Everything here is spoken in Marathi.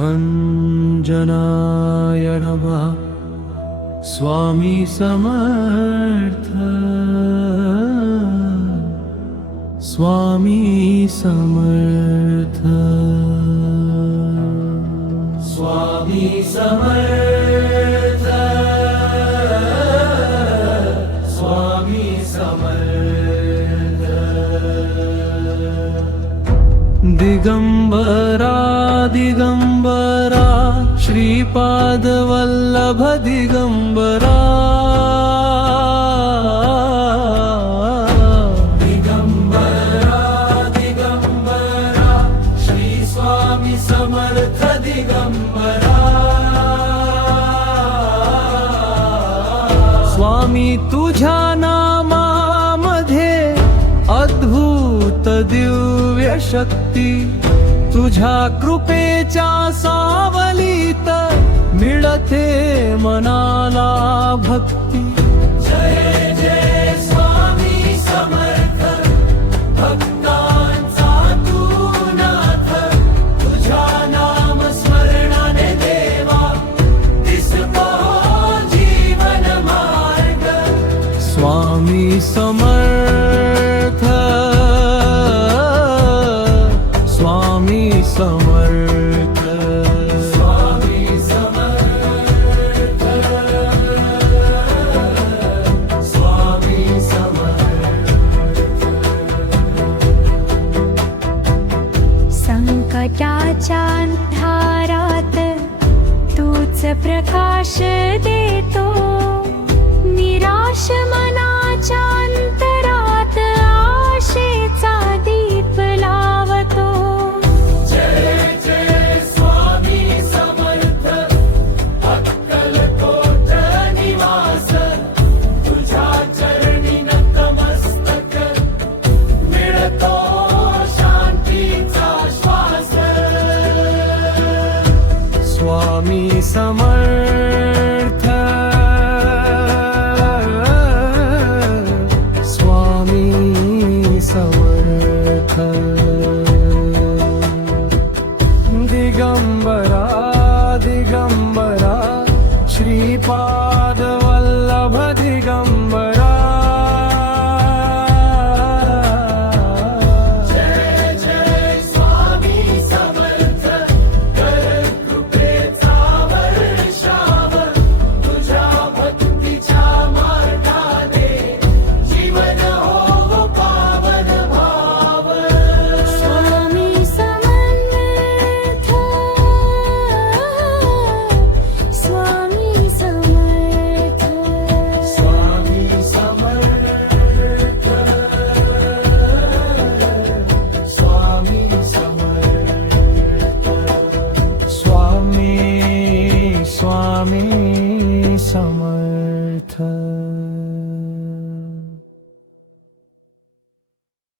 अंजनाय नमः। स्वामी समर्थ, स्वामी समर्थ, स्वामी समर्थ, स्वामी समर्थ। दिगंबरा दिगंबरा श्रीपाद वल्लभ दिगंबरा। दिगंबरा दिगंबरा श्री स्वामी समर्थ दिगंबरा। स्वामी तुझ्या नामामध्ये अद्भुत दिव्य शक्ती, तुझ्या कृपेच्या सावलीत मिळते मनाला भक्ती। जय जय स्वामी समर्थ, भक्तांचा तू नाथ। तुझ्या नाम स्मरणाने देवा दिसतो जीवन मार्ग। स्वामी समर्थ, स्वामी समर्थ, स्वामी समर्थ, स्वामी समर्थ। संकटाच्या अंधारात तूच प्रकाश देतो, निराश मनाच्या अंतरात आशेचा दीप लावतो। जय जय स्वामी समर्थ, अक्कलकोट निवास। तुझ्या चरणी नतमस्तक मिळतो शांतीचा श्वास। स्वामी समर्थ, स्वामी समर्थ। दिगंबरा दिगंबरा श्रीपाद वल्लभ दिगंबरा। जय जय स्वामी समर्थ, कर कृपेचा वर्षाव। तुझ्या भक्तीच्या मार्गाने जीवन हो पावन भाव। स्वामी समर्थ, स्वामी समर्थ, स्वामी समर्थ, स्वामी समर्थ, स्वामी स्वामी समर्थ।